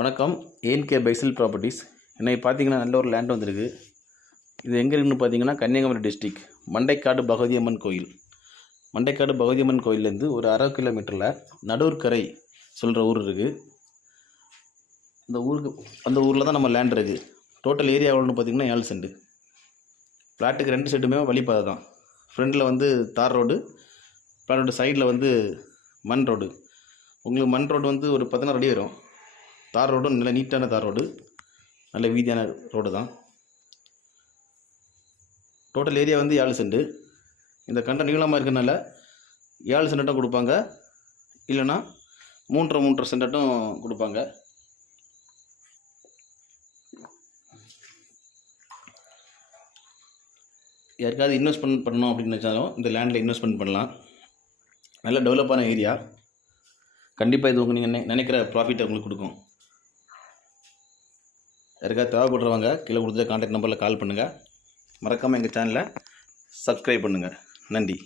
வணக்கம். ஏஎன்கே பைசல் ப்ராப்பர்ட்டிஸ். இன்னைக்கு பார்த்தீங்கன்னா நல்ல ஒரு லேண்ட் வந்திருக்கு. இது எங்கே இருக்குன்னு பார்த்தீங்கன்னா கன்னியாகுமரி டிஸ்ட்ரிக் மண்டைக்காடு பகவதியம்மன் கோயில். மண்டைக்காடு பகவதியம்மன் கோயிலேருந்து ஒரு 1/2 கிலோமீட்டரில் நடூர்கரை சொல்கிற ஊர் இருக்குது. அந்த ஊரில் தான் நம்ம லேண்ட் இருக்குது. டோட்டல் ஏரியா எவ்வளோன்னு பார்த்தீங்கன்னா 7 சென்ட். ஃப்ளாட்டுக்கு 2 சைடுமே வழிபாதை தான். ஃப்ரண்டில் வந்து தார் ரோடு, ஃப்ளாட்டோட சைடில் வந்து மண் ரோடு. உங்களுக்கு மண் ரோடு வந்து ஒரு 16 அடி வரும். தார் ரோடும் நல்ல நீட்டான தார் ரோடு, நல்ல வீதியான ரோடு தான். டோட்டல் ஏரியா வந்து 7 சென்ட். இந்த கண்ட நீளமாக இருக்கிறனால 7 சென்ட்டும் கொடுப்பாங்க, இல்லைன்னா 3.5 சென்ட்டும் கொடுப்பாங்க. யாருக்காவது இன்வெஸ்ட்மெண்ட் பண்ணணும் அப்படின்னு நினச்சாலும் இந்த லேண்டில் இன்வெஸ்ட்மெண்ட் பண்ணலாம். நல்ல டெவலப்பான ஏரியா. கண்டிப்பாக இது நீங்கள் நினைக்கிற ப்ராஃபிட்டை உங்களுக்கு கொடுக்கும். யாருக்காவது தேவைப்படுறவங்க கீழே கொடுத்த கான்டாக்ட் நம்பரில் கால் பண்ணுங்கள். மறக்காமல் எங்கள் சேனலை சப்ஸ்கிரைப் பண்ணுங்கள். நன்றி.